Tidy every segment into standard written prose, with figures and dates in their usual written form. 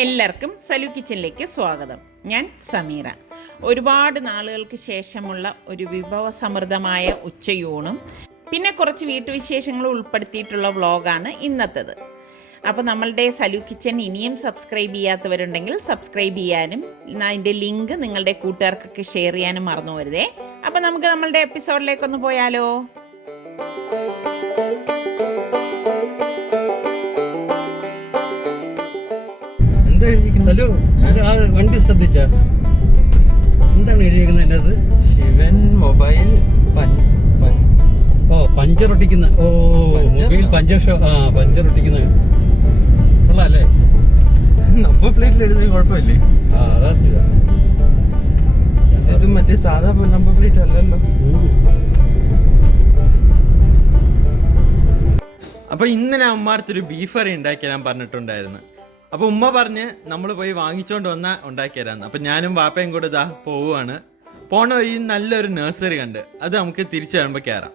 എല്ലാവർക്കും സലു കിച്ചനിലേക്ക് സ്വാഗതം. ഞാൻ സമീറ. ഒരുപാട് നാളുകൾക്ക് ശേഷമുള്ള ഒരു വിഭവസമൃദ്ധമായ ഉച്ചയൂണും പിന്നെ കുറച്ച് വീട്ടുവിശേഷങ്ങൾ ഉൾപ്പെടുത്തിയിട്ടുള്ള വ്ളോഗാണ് ഇന്നത്തേത്. അപ്പോൾ നമ്മളുടെ സലു കിച്ചൻ ഇനിയും സബ്സ്ക്രൈബ് ചെയ്യാത്തവരുണ്ടെങ്കിൽ സബ്സ്ക്രൈബ് ചെയ്യാനും അതിൻ്റെ ലിങ്ക് നിങ്ങളുടെ കൂട്ടുകാർക്കൊക്കെ ഷെയർ ചെയ്യാനും മറന്നു വരുതേ. അപ്പോൾ നമുക്ക് നമ്മളുടെ എപ്പിസോഡിലേക്കൊന്ന് പോയാലോ. വണ്ടി ശ്രദ്ധിച്ച എന്താണ് എഴുതിയിരിക്കുന്നത്? ശിവൻ മൊബൈൽ പഞ്ചർ ഒട്ടിക്കുന്ന മൊബൈൽ പഞ്ചർ പഞ്ചർ ഒട്ടിക്കുന്ന കൊള്ളാല്ലേ? നമ്പർ പ്ലേറ്റിൽ എഴുതിയ കുഴപ്പമില്ലേ? ഇത് മറ്റേ സാധാ നമ്പർ പ്ലേറ്റ് അല്ലല്ലോ. അപ്പൊ ഇന്നലെ അമ്മാർത്തൊരു ബീഫ് കറി ഉണ്ടാക്കിയാൽ ഞാൻ പറഞ്ഞിട്ടുണ്ടായിരുന്നു. അപ്പൊ ഉമ്മ പറഞ്ഞ് നമ്മൾ പോയി വാങ്ങിച്ചോണ്ട് വന്നാ ഉണ്ടാക്കിയരാന്ന്. അപ്പൊ ഞാനും വാപ്പയും കൂടെ ഇതാ പോവുകയാണ്. പോണ വഴി നല്ലൊരു നഴ്സറി കണ്ട്, അത് നമുക്ക് തിരിച്ചു വരുമ്പോ കയറാം.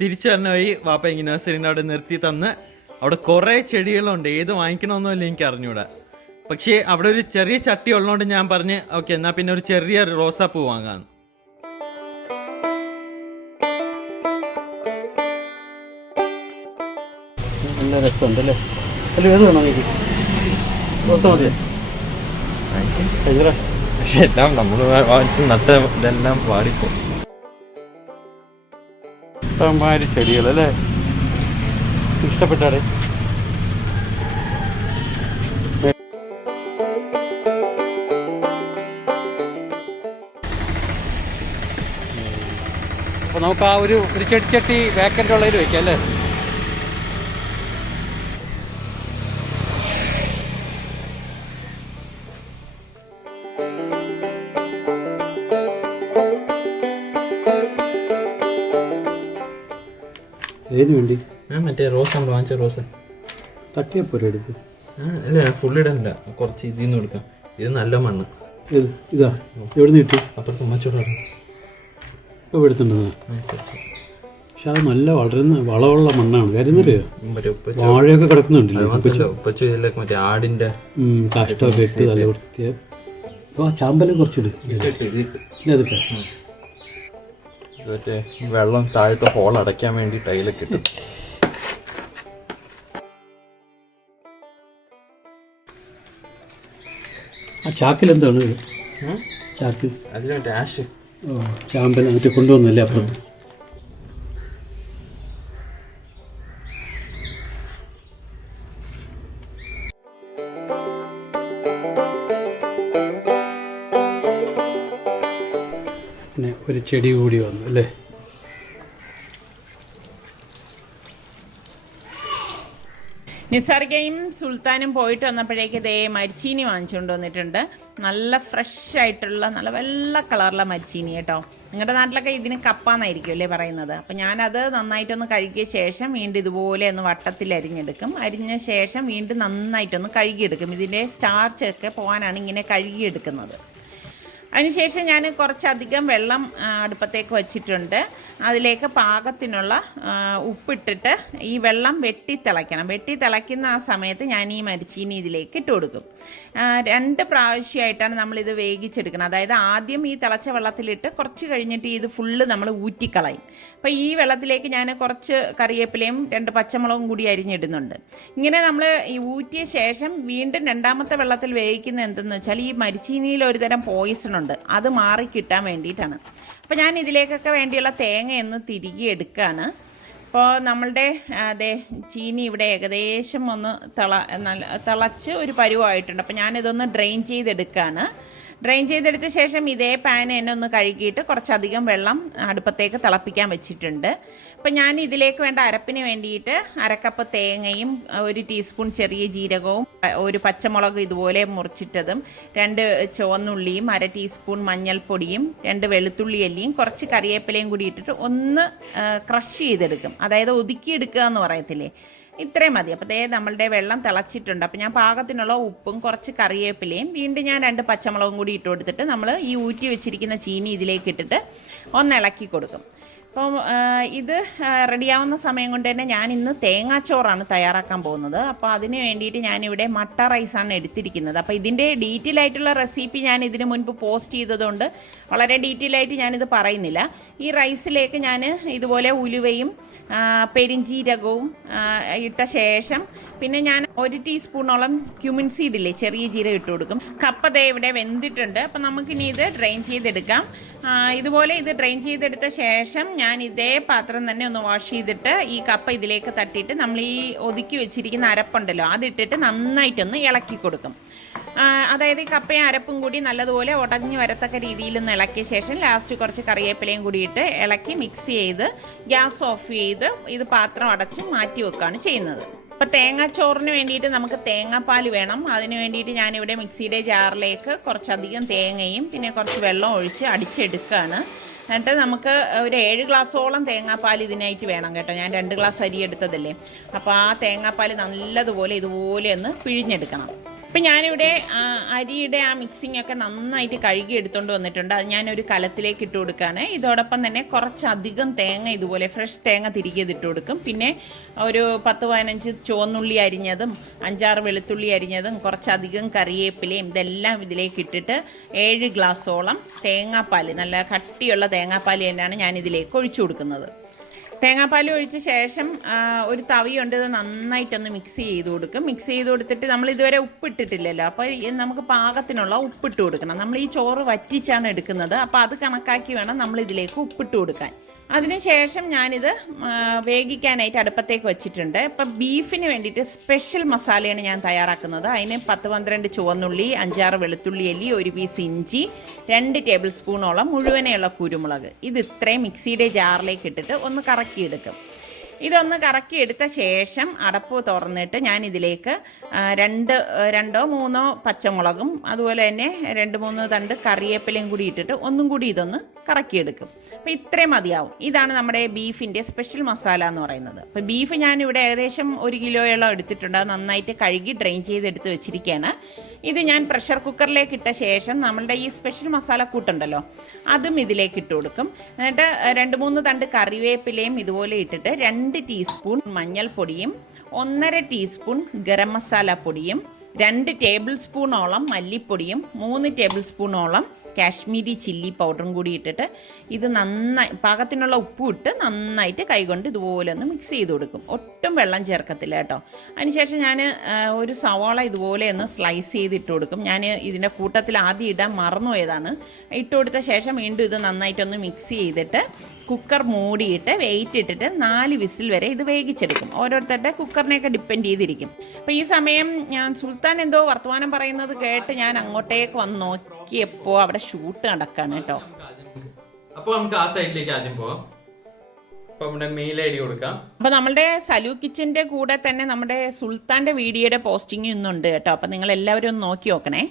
തിരിച്ചു വരുന്ന വഴി വാപ്പ ഈ നഴ്സറിന്റെ അവിടെ നിർത്തി തന്ന് അവിടെ കുറെ ചെടികളുണ്ട്. ഏത് വാങ്ങിക്കണമെന്നല്ല എനിക്ക് അറിഞ്ഞൂടാ. പക്ഷേ അവിടെ ഒരു ചെറിയ ചട്ടി ഉള്ളതുകൊണ്ട് ഞാൻ പറഞ്ഞ് ഓക്കെ എന്നാ പിന്നെ ഒരു ചെറിയ റോസാപ്പൂ വാങ്ങാന്ന്. നല്ല രസമുണ്ടല്ലേ? അല്ല ഏത് വേണം എനിക്ക്? റോസ മതിയോ? പക്ഷെ എല്ലാം നമ്മൾ വാങ്ങിച്ച് നട്ട ഇതെല്ലാം പാടിപ്പോ ഇഷ്ടംമാതിരി ചെടികളല്ലേ? ഇഷ്ടപ്പെട്ടാടെ? അപ്പൊ നമുക്ക് ആ ഒരു ചെടിച്ചട്ടി വേക്കൻ്റ് ഉള്ളതിൽ വെക്കാം അല്ലേ? ഏതിനു വേണ്ടി? മറ്റേ റോസ് നമ്മൾ വാങ്ങിച്ച റോസ് തട്ടിയപ്പോലെ എടുത്ത് അല്ല ഫുൾ ഇടണ്ട, കുറച്ച് ഇതിന്ന് കൊടുക്കാം. ഇത് നല്ല മണ്ണ്. ഇതാ എവിടെ നിന്ന് കിട്ടി? അപ്പുറത്ത് ഉമ്മച്ചോടാണ് ഇപ്പോൾ എടുത്തിട്ടുണ്ടെന്ന്. പക്ഷെ അത് നല്ല വളരുന്ന വളമുള്ള മണ്ണാണ്. കാര്യം അറിയോ? വാഴയൊക്കെ കിടക്കുന്നുണ്ടല്ലോ മറ്റേ ആടിന്റെ കാഷ്ടമൊക്കെ ഇട്ട് നല്ല വൃത്തിയ. അപ്പോൾ ആ ചാമ്പലം കുറച്ചിട്ട് അതിട്ട് മറ്റേ വെള്ളം താഴത്തെ ഹോൾ അടയ്ക്കാൻ വേണ്ടി ടൈലൊക്കെ ഇട്ടു. ആ ചാക്കിൽ എന്താണ്? ചാക്കിൽ അതിന് മറ്റേ ആഷ് ചാമ്പലം മറ്റേ കൊണ്ടുവന്നല്ലേ അപ്പുറത്ത്? പിന്നെ ഒരു ചെടി കൂടി വന്നു അല്ലേ? നിസർഗയും സുൽത്താനും പോയിട്ട് വന്നപ്പോഴേക്ക് ഇതേ മരിച്ചീനി വാങ്ങിച്ചുകൊണ്ട് വന്നിട്ടുണ്ട്. നല്ല ഫ്രഷ് ആയിട്ടുള്ള നല്ല വെള്ള കളറുള്ള മരിച്ചീനി കേട്ടോ. നിങ്ങളുടെ നാട്ടിലൊക്കെ ഇതിന് കപ്പാന്നായിരിക്കും അല്ലേ പറയുന്നത്. അപ്പം ഞാനത് നന്നായിട്ടൊന്ന് കഴുകിയ ശേഷം വീണ്ടും ഇതുപോലെ ഒന്ന് വട്ടത്തിൽ അരിഞ്ഞെടുക്കും. അരിഞ്ഞ ശേഷം വീണ്ടും നന്നായിട്ടൊന്ന് കഴുകിയെടുക്കും. ഇതിൻ്റെ സ്റ്റാർച്ചൊക്കെ പോകാനാണ് ഇങ്ങനെ കഴുകിയെടുക്കുന്നത്. അതിനുശേഷം ഞാൻ കുറച്ചധികം വെള്ളം അടുപ്പത്തേക്ക് വച്ചിട്ടുണ്ട്. അതിലേക്ക് പാകത്തിനുള്ള ഉപ്പിട്ടിട്ട് ഈ വെള്ളം വെട്ടി തിളയ്ക്കുന്ന ആ സമയത്ത് ഞാൻ ഈ മരിച്ചീനി ഇതിലേക്ക് ഇട്ട് കൊടുക്കും. 2 പ്രാവശ്യമായിട്ടാണ് നമ്മളിത് വേവിച്ചെടുക്കുന്നത്. അതായത് ആദ്യം ഈ തിളച്ച വെള്ളത്തിലിട്ട് കുറച്ച് കഴിഞ്ഞിട്ട് ഇത് ഫുള്ള് നമ്മൾ ഊറ്റിക്കളയും. അപ്പോൾ ഈ വെള്ളത്തിലേക്ക് ഞാൻ കുറച്ച് കറിവേപ്പിലയും 2 പച്ചമുളകും കൂടി അരിഞ്ഞിടുന്നുണ്ട്. ഇങ്ങനെ നമ്മൾ ഈ ഊറ്റിയ ശേഷം വീണ്ടും 2ാമത്തെ വെള്ളത്തിൽ വേവിക്കുന്നത് എന്തെന്ന് വെച്ചാൽ ഈ മരിച്ചീനിയിൽ ഒരുതരം പോയിസൺ ഉണ്ട്, അത് മാറി കിട്ടാൻ വേണ്ടിയിട്ടാണ്. അപ്പോൾ ഞാൻ ഇതിലേക്കൊക്കെ വേണ്ടിയുള്ള തേങ്ങയൊന്ന് തിരികെ എടുക്കുകയാണ്. അപ്പോൾ നമ്മളുടെ ചീനി ഇവിടെ ഏകദേശം ഒന്ന് തിളച്ച് ഒരു പരുവായിട്ടുണ്ട്. അപ്പോൾ ഞാനിതൊന്ന് ഡ്രെയിൻ ചെയ്തെടുക്കുകയാണ്. ഡ്രെയിൻ ചെയ്തെടുത്ത ശേഷം ഇതേ പാൻ തന്നെ ഒന്ന് കഴുകിയിട്ട് കുറച്ചധികം വെള്ളം അടുപ്പത്തേക്ക് തിളപ്പിക്കാൻ വെച്ചിട്ടുണ്ട്. അപ്പം ഞാൻ ഇതിലേക്ക് വേണ്ട അരപ്പിന് വേണ്ടിയിട്ട് 1/2 കപ്പ് തേങ്ങയും 1 ടീസ്പൂൺ ചെറിയ ജീരകവും 1 പച്ചമുളക് ഇതുപോലെ മുറിച്ചിട്ടതും 2 ചുവന്നുള്ളിയും 1/2 ടീസ്പൂൺ മഞ്ഞൾപ്പൊടിയും 2 വെളുത്തുള്ളി അല്ലിയും കുറച്ച് കറിവേപ്പിലയും കൂടി ഇട്ടിട്ട് ഒന്ന് ക്രഷ് ചെയ്തെടുക്കും. അതായത് ഒതുക്കിയെടുക്കുക എന്ന് പറയത്തില്ലേ, ഇത്രയും മതി. അപ്പോൾ നമ്മളുടെ വെള്ളം തിളച്ചിട്ടുണ്ട്. അപ്പോൾ ഞാൻ പാകത്തിനുള്ള ഉപ്പും കുറച്ച് കറിവേപ്പിലയും വീണ്ടും ഞാൻ 2 പച്ചമുളകും കൂടി ഇട്ട് കൊടുത്തിട്ട് നമ്മൾ ഈ ഊറ്റി വെച്ചിരിക്കുന്ന ചീനി ഇതിലേക്ക് ഇട്ടിട്ട് ഒന്ന് ഇളക്കി കൊടുക്കും. അപ്പം ഇത് റെഡിയാവുന്ന സമയം കൊണ്ട് തന്നെ ഞാൻ ഇന്ന് തേങ്ങാച്ചോറാണ് തയ്യാറാക്കാൻ പോകുന്നത്. അപ്പോൾ അതിന് വേണ്ടിയിട്ട് ഞാനിവിടെ മട്ട റൈസാണ് എടുത്തിരിക്കുന്നത്. അപ്പോൾ ഇതിൻ്റെ ഡീറ്റെയിൽ ആയിട്ടുള്ള റെസിപ്പി ഞാൻ ഇതിന് മുൻപ് പോസ്റ്റ് ചെയ്തതുകൊണ്ട് വളരെ ഡീറ്റെയിൽ ആയിട്ട് ഞാനിത് പറയുന്നില്ല. ഈ റൈസിലേക്ക് ഞാൻ ഇതുപോലെ ഉലുവയും പെരിഞ്ചീരകവും ഇട്ട ശേഷം പിന്നെ ഞാൻ 1 ടീസ്പൂണോളം ക്യുമിൻ സീഡില്ലേ, ചെറിയ ജീരകം ഇട്ട് കൊടുക്കും. കപ്പ ദേ ഇവിടെ വെന്തിട്ടുണ്ട്. അപ്പം നമുക്കിനി ഇത് ഡ്രെയിൻ ചെയ്തെടുക്കാം. ഇതുപോലെ ഇത് ഡ്രെയിൻ ചെയ്തെടുത്ത ശേഷം ഞാൻ ഇതേ പാത്രം തന്നെ ഒന്ന് വാഷ് ചെയ്തിട്ട് ഈ കപ്പ ഇതിലേക്ക് തട്ടിയിട്ട് നമ്മൾ ഈ ഒതുക്കി വെച്ചിരിക്കുന്ന അരപ്പുണ്ടല്ലോ അതിട്ടിട്ട് നന്നായിട്ടൊന്ന് ഇളക്കി കൊടുക്കും. അതായത് ഈ കപ്പയും അരപ്പും കൂടി നല്ലതുപോലെ ഉടഞ്ഞു വരത്തക്ക രീതിയിലൊന്ന് ഇളക്കിയ ശേഷം ലാസ്റ്റ് കുറച്ച് കറിവേപ്പിലയും കൂടി ഇട്ട് ഇളക്കി മിക്സ് ചെയ്ത് ഗ്യാസ് ഓഫ് ചെയ്ത് ഇത് പാത്രം അടച്ച് മാറ്റി വെക്കുകയാണ് ചെയ്യുന്നത്. അപ്പോൾ തേങ്ങാച്ചോറിന് വേണ്ടിയിട്ട് നമുക്ക് തേങ്ങാപ്പാൽ വേണം. അതിന് വേണ്ടിയിട്ട് ഞാനിവിടെ മിക്സിയുടെ ജാറിലേക്ക് കുറച്ചധികം തേങ്ങയും പിന്നെ കുറച്ച് വെള്ളം ഒഴിച്ച് അടിച്ചെടുക്കുകയാണ്. എന്നിട്ട് നമുക്ക് ഒരു 7 ഗ്ലാസ്സോളം തേങ്ങാപ്പാൽ ഇതിനായിട്ട് വേണം കേട്ടോ. ഞാൻ 2 ഗ്ലാസ് അരി എടുത്തതല്ലേ. അപ്പോൾ ആ തേങ്ങാപ്പാൽ നല്ലതുപോലെ ഇതുപോലെ ഒന്ന് പിഴിഞ്ഞെടുക്കണം. അപ്പം ഞാനിവിടെ അരിയുടെ ആ മിക്സിംഗ് ഒക്കെ നന്നായിട്ട് കഴുകി എടുത്തുകൊണ്ട് വന്നിട്ടുണ്ട്. അത് ഞാനൊരു കലത്തിലേക്ക് ഇട്ട് കൊടുക്കുകയാണ്. ഇതോടൊപ്പം തന്നെ കുറച്ചധികം തേങ്ങ ഇതുപോലെ ഫ്രഷ് തേങ്ങ തിരികെ ഇട്ട് കൊടുക്കും. പിന്നെ ഒരു 10-15 ചുവന്നുള്ളി അരിഞ്ഞതും 5-6 വെളുത്തുള്ളി അരിഞ്ഞതും കുറച്ചധികം കറിവേപ്പിലയും ഇതെല്ലാം ഇതിലേക്ക് ഇട്ടിട്ട് 7 ഗ്ലാസ്സോളം തേങ്ങാപ്പാൽ, നല്ല കട്ടിയുള്ള തേങ്ങാപ്പാൽ തന്നെയാണ് ഞാനിതിലേക്ക് ഒഴിച്ചു കൊടുക്കുന്നത്. തേങ്ങാപ്പാൽ ഒഴിച്ച ശേഷം ഒരു തവിയുണ്ട്, ഇത് നന്നായിട്ടൊന്ന് മിക്സ് ചെയ്ത് കൊടുക്കും. മിക്സ് ചെയ്ത് കൊടുത്തിട്ട് നമ്മൾ ഇതുവരെ ഉപ്പിട്ടിട്ടില്ലല്ലോ, അപ്പോൾ നമുക്ക് പാകത്തിനുള്ള ഉപ്പിട്ട് കൊടുക്കണം. നമ്മൾ ഈ ചോറ് വറ്റിച്ചാണ് എടുക്കുന്നത്, അപ്പോൾ അത് കണക്കാക്കി വേണം നമ്മൾ ഇതിലേക്ക് ഉപ്പിട്ട് കൊടുക്കാൻ. അതിനുശേഷം ഞാനിത് വേവിക്കാനായിട്ട് അടുപ്പത്തേക്ക് വെച്ചിട്ടുണ്ട്. ഇപ്പം ബീഫിന് വേണ്ടിയിട്ട് സ്പെഷ്യൽ മസാലയാണ് ഞാൻ തയ്യാറാക്കുന്നത്. അതിന് 10-12 ചുവന്നുള്ളി, 5-6 വെളുത്തുള്ളി അല്ലി, 1 പീസ് ഇഞ്ചി, 2 ടേബിൾ സ്പൂണോളം മുഴുവനെയുള്ള കുരുമുളക്, ഇത് ഇത്രയും മിക്സിയുടെ ജാറിലേക്ക് ഇട്ടിട്ട് ഒന്ന് കറക്കിയെടുക്കും. ഇതൊന്ന് കറക്കിയെടുത്ത ശേഷം അടപ്പ് തുറന്നിട്ട് ഞാൻ ഇതിലേക്ക് 2-3 പച്ചമുളകും അതുപോലെ തന്നെ 2-3 തണ്ട് കറിവേപ്പിലയും കൂടി ഇട്ടിട്ട് ഒന്നും കൂടി ഇതൊന്ന് കറക്കിയെടുക്കും. അപ്പോൾ ഇത്രയും മതിയാവും. ഇതാണ് നമ്മുടെ ബീഫിൻ്റെ സ്പെഷ്യൽ മസാല എന്ന് പറയുന്നത്. അപ്പോൾ ബീഫ് ഞാനിവിടെ ഏകദേശം 1 കിലോയോളം എടുത്തിട്ടുണ്ട്. അത് നന്നായിട്ട് കഴുകി ഡ്രെയിൻ ചെയ്തെടുത്ത് വെച്ചിരിക്കുകയാണ്. ഇത് ഞാൻ പ്രഷർ കുക്കറിലേക്ക് ഇട്ട ശേഷം നമ്മളുടെ ഈ സ്പെഷ്യൽ മസാല കൂട്ടുണ്ടല്ലോ അതും ഇതിലേക്ക് ഇട്ട് കൊടുക്കും. എന്നിട്ട് 2-3 തണ്ട് കറിവേപ്പിലയും ഇതുപോലെ ഇട്ടിട്ട് 2 ടീസ്പൂൺ മഞ്ഞൾപ്പൊടിയും 1.5 ടീസ്പൂൺ ഗരം മസാല പൊടിയും 2 ടേബിൾ സ്പൂണോളം മല്ലിപ്പൊടിയും 3 ടേബിൾ സ്പൂണോളം കാശ്മീരി ചില്ലി പൗഡറും കൂടി ഇട്ടിട്ട് ഇത് നന്നായി പാകത്തിനുള്ള ഉപ്പും ഇട്ട് നന്നായിട്ട് കൈകൊണ്ട് ഇതുപോലെ ഒന്ന് മിക്സ് ചെയ്ത് കൊടുക്കും. ഒട്ടും വെള്ളം ചേർക്കത്തില്ല കേട്ടോ. അതിനുശേഷം ഞാൻ ഒരു സവാള ഇതുപോലെ ഒന്ന് സ്ലൈസ് ചെയ്ത് ഇട്ട് കൊടുക്കും. ഞാൻ ഇതിൻ്റെ കൂട്ടത്തിൽ ആദ്യം ഇടാൻ മറന്നുപോയതാണ്. ഇട്ട് കൊടുത്ത ശേഷം വീണ്ടും ഇത് നന്നായിട്ടൊന്ന് മിക്സ് ചെയ്തിട്ട് കുക്കർ മൂടിയിട്ട് വെയിറ്റ് ഇട്ടിട്ട് 4 വിസിൽ വരെ ഇത് വേവിച്ചെടുക്കും. ഓരോരുത്തരുടെ കുക്കറിനെയൊക്കെ ഡിപ്പെൻഡ് ചെയ്തിരിക്കും. അപ്പോൾ ഈ സമയം ഞാൻ സുൽത്താൻ എന്തോ വർത്തമാനം പറയുന്നത് കേട്ട് ഞാൻ അങ്ങോട്ടേക്ക് വന്ന് നോക്കിയപ്പോൾ അവിടെ ഷൂട്ട് നടക്കാണ് കേട്ടോ. അപ്പോൾ നമുക്ക് ആ സൈഡിലേക്ക് ആദ്യം പോവാം. അപ്പോൾ നമ്മുടെ മെയിൽ ഐ ഡി കൊടുക്കാം. അപ്പോൾ നമ്മുടെ സലു കിച്ചൻ്റെ കൂടെ തന്നെ നമ്മുടെ സുൽത്താൻ്റെ വീഡിയോയുടെ പോസ്റ്റിംഗ് ഇന്നുണ്ട് കേട്ടോ. അപ്പോൾ നിങ്ങൾ എല്ലാവരും ഒന്ന് നോക്കി നോക്കണേ.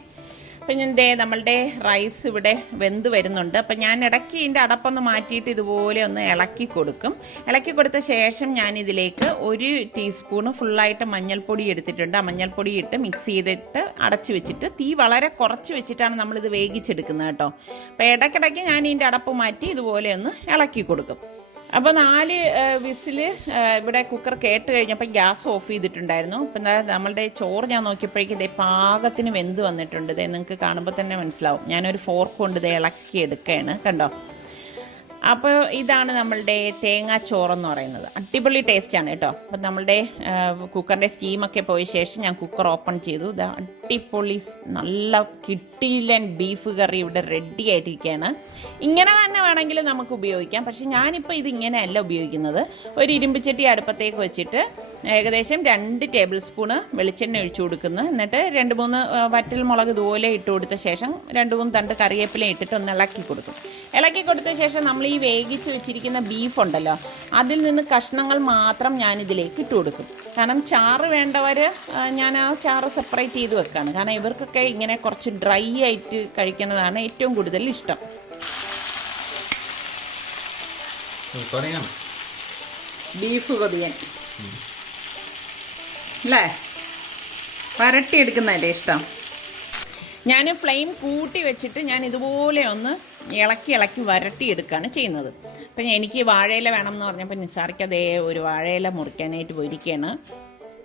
അപ്പം ഞാൻ നമ്മളുടെ റൈസ് ഇവിടെ വെന്ത് വരുന്നുണ്ട്. അപ്പം ഞാൻ ഇടയ്ക്ക് ഇതിൻ്റെ അടപ്പൊന്ന് മാറ്റിയിട്ട് ഇതുപോലെ ഒന്ന് ഇളക്കി കൊടുക്കും. ഇളക്കി കൊടുത്ത ശേഷം ഞാനിതിലേക്ക് 1 ടീസ്പൂണ് ഫുള്ളായിട്ട് മഞ്ഞൾപ്പൊടി എടുത്തിട്ടുണ്ട്. ആ മഞ്ഞൾപ്പൊടി ഇട്ട് മിക്സ് ചെയ്തിട്ട് അടച്ച് വെച്ചിട്ട് തീ വളരെ കുറച്ച് വെച്ചിട്ടാണ് നമ്മളിത് വേവിച്ചെടുക്കുന്നത് കേട്ടോ. അപ്പോൾ ഇടയ്ക്കിടയ്ക്ക് ഞാൻ ഇതിൻ്റെ അടപ്പ് മാറ്റി ഇതുപോലെ ഒന്ന് ഇളക്കി കൊടുക്കും. അപ്പോൾ 4 വിസിൽ ഇവിടെ കുക്കർ കേട്ട് കഴിഞ്ഞപ്പോൾ ഗ്യാസ് ഓഫ് ചെയ്തിട്ടുണ്ടായിരുന്നു. അപ്പം നമ്മളുടെ ചോറ് ഞാൻ നോക്കിയപ്പോഴേക്കും ഇതേ പാകത്തിന് വെന്ത് വന്നിട്ടുണ്ട്. ഇതേ നിങ്ങൾക്ക് കാണുമ്പോൾ തന്നെ മനസ്സിലാവും. ഞാനൊരു ഫോർക്ക് കൊണ്ട് ഇത് ഇളക്കി എടുക്കുകയാണ് കണ്ടോ. അപ്പോൾ ഇതാണ് നമ്മളുടെ തേങ്ങാച്ചോറെന്ന് പറയുന്നത്. അടിപൊളി ടേസ്റ്റാണ് കേട്ടോ. അപ്പം നമ്മളുടെ കുക്കറിൻ്റെ സ്റ്റീമൊക്കെ പോയ ശേഷം ഞാൻ കുക്കർ ഓപ്പൺ ചെയ്തു. ഇത് അടിപൊളി നല്ല കിട്ടിയില്ലൻ ബീഫ് കറി ഇവിടെ റെഡി ആയിട്ടിരിക്കുകയാണ്. ഇങ്ങനെ തന്നെ വേണമെങ്കിൽ നമുക്ക് ഉപയോഗിക്കാം. പക്ഷെ ഞാനിപ്പോൾ ഇതിങ്ങനെയല്ല ഉപയോഗിക്കുന്നത്. ഒരു ഇരുമ്പ് ചട്ടി അടുപ്പത്തേക്ക് വെച്ചിട്ട് ഏകദേശം 2 ടേബിൾ സ്പൂണ് വെളിച്ചെണ്ണ ഒഴിച്ചു കൊടുക്കുന്നു. എന്നിട്ട് 2-3 വറ്റൽ മുളക് ഇതുപോലെ ഇട്ട് കൊടുത്ത ശേഷം 2-3 തണ്ട് കറിവേപ്പില ഇട്ടിട്ട് ഒന്ന് ഇളക്കി കൊടുക്കും. ഇളക്കി കൊടുത്ത ശേഷം നമ്മൾ ഈ വേവിച്ച് വെച്ചിരിക്കുന്ന ബീഫ് ഉണ്ടല്ലോ അതിൽ നിന്ന് കഷ്ണങ്ങൾ മാത്രം ഞാനിതിലേക്ക് ഇട്ട് കൊടുക്കും. കാരണം ചാറ് വേണ്ടവർ ഞാൻ ആ ചാറ് സെപ്പറേറ്റ് ചെയ്ത് വെക്കുകയാണ്. കാരണം ഇവർക്കൊക്കെ ഇങ്ങനെ കുറച്ച് ഡ്രൈ ആയിട്ട് കഴിക്കുന്നതാണ് ഏറ്റവും കൂടുതൽ ഇഷ്ടം. ബീഫ് കൊതിയൻ അല്ലേ, വരട്ടിയെടുക്കുന്നതല്ലേ ഇഷ്ടം. ഞാൻ ഫ്ലെയിം കൂട്ടി വെച്ചിട്ട് ഞാൻ ഇതുപോലെ ഒന്ന് ഇളക്കി വരട്ടിയെടുക്കുകയാണ് ചെയ്യുന്നത്. അപ്പം എനിക്ക് വാഴയില വേണം എന്ന് പറഞ്ഞപ്പോൾ നിസാറിക്ക് അതേ ഒരു വാഴയില മുറിക്കാനായിട്ട് പോയിരിക്കുകയാണ്.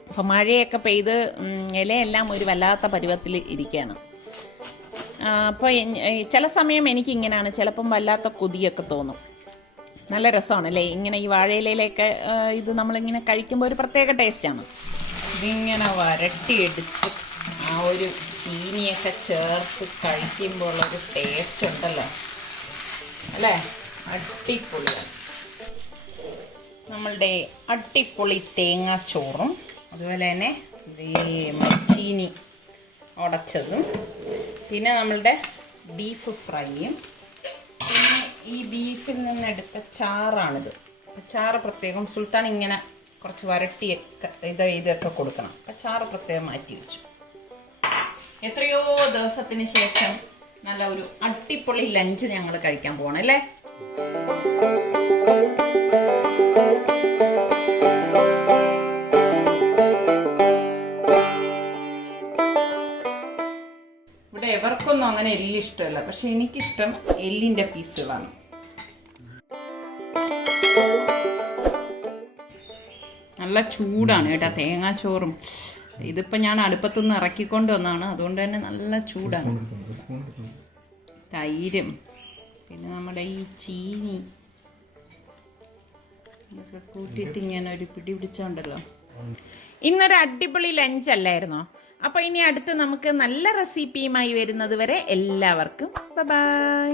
അപ്പം മഴയൊക്കെ പെയ്ത് ഇലയെല്ലാം ഒരു വല്ലാത്ത പരുവത്തിൽ ഇരിക്കുകയാണ്. അപ്പോൾ ചില സമയം എനിക്കിങ്ങനെയാണ്, ചിലപ്പം വല്ലാത്ത കൊതിയൊക്കെ തോന്നും. നല്ല രസമാണല്ലേ ഇങ്ങനെ ഈ വാഴയിലയിലൊക്കെ ഇത് നമ്മളിങ്ങനെ കഴിക്കുമ്പോൾ ഒരു പ്രത്യേക ടേസ്റ്റാണ്. ഇതിങ്ങനെ വരട്ടിയെടുത്ത് ആ ഒരു ചീനിയൊക്കെ ചേർത്ത് കഴിക്കുമ്പോൾ ഒരു ടേസ്റ്റ് ഉണ്ടല്ലോ അല്ലേ, അടിപൊളിയാണ്. നമ്മളുടെ അടിപൊളി തേങ്ങാച്ചോറും അതുപോലെ തന്നെ മരച്ചീനി ഉടച്ചതും പിന്നെ നമ്മളുടെ ബീഫ് ഫ്രൈയും പിന്നെ ഈ ബീഫിൽ നിന്നെടുത്ത ചാറാണിത്. ചാറ് പ്രത്യേകം സുൽത്താൻ ഇങ്ങനെ കുറച്ച് വരട്ടിയൊക്കെ ഇതൊക്കെ കൊടുക്കണം. അപ്പം ചാറ് പ്രത്യേകം മാറ്റി വെച്ചു. എത്രയോ ദിവസത്തിന് ശേഷം നല്ല ഒരു അടിപൊളി ലഞ്ച് ഞങ്ങൾ കഴിക്കാൻ പോകണം അല്ലേ. ഇവിടെ എവർക്കൊന്നും അങ്ങനെ എല്ല് ഇഷ്ടമല്ല, പക്ഷെ എനിക്കിഷ്ടം എല്ലിൻ്റെ പീസുകളാണ്. നല്ല ചൂടാണ് കേട്ടോ തേങ്ങാച്ചോറും. ഇതിപ്പോൾ ഞാൻ അടുപ്പത്തുനിന്ന് ഇറക്കിക്കൊണ്ട് വന്നതാണ്, അതുകൊണ്ട് തന്നെ നല്ല ചൂടാണ്. തൈരും പിന്നെ നമ്മുടെ ഈ ചീനി ഇതൊക്കെ കൂട്ടിയിട്ട് ഇങ്ങനെ ഒരു പിടി പിടിച്ചോണ്ടല്ലോ. ഇന്നൊരു അടിപൊളി ലഞ്ച് അല്ലായിരുന്നോ? അപ്പോൾ ഇനി അടുത്ത് നമുക്ക് നല്ല റെസിപ്പിയുമായി വരുന്നത് വരെ എല്ലാവർക്കും ബൈ.